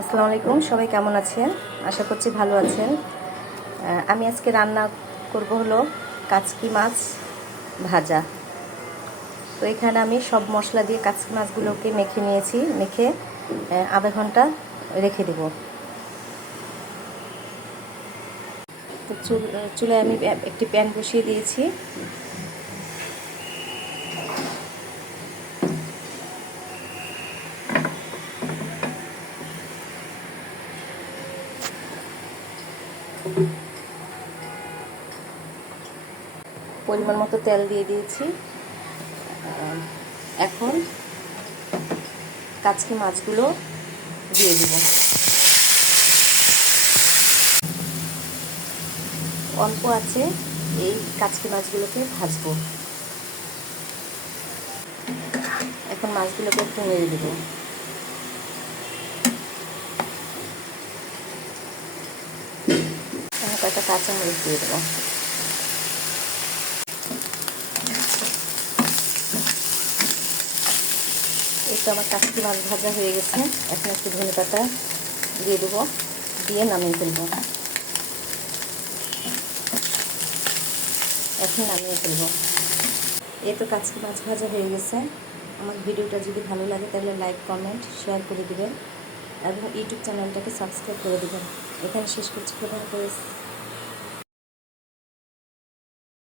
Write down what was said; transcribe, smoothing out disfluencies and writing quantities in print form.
আসসালামু আলাইকুম, সবাই কেমন আছেন? আশা করছি ভালো আছেন। আমি আজকে রান্না করব হলো কাচকি মাছ ভাজা। তো এখানে আমি সব মশলা দিয়ে কাচকি মাছগুলোকে মেখে নিয়েছি, মেখে আধা ঘন্টা রেখে দেব। তো চুলায় আমি একটি প্যান বসিয়ে দিয়েছি। পরিমাণ মতো তেল দিয়ে দিয়েছি। এখন কাচকি মাছগুলো দিয়ে দিব। অল্প আছে এই কাচকি মাছগুলোকে ভাজবো। এখন মাছগুলোকে একটু নেড়ে দেব। কয়েকটা কাঁচামরিচ দিয়ে দেবো। এই তো আমার কাচকি মাছ ভাজা হয়ে গেছে। এখন একটু ধনেপাতা দিয়ে দেবো, দিয়ে নামিয়ে ফেলবো। এখন নামিয়ে ফেলবো। এই তো কাচকি মাছ ভাজা হয়ে গেছে। আমার ভিডিওটা যদি ভালো লাগে তাহলে লাইক, কমেন্ট, শেয়ার করে দেবেন এবং ইউটিউব চ্যানেলটাকে সাবস্ক্রাইব করে দেবেন। এখানে শেষ করছি। খোদা হাফেজ।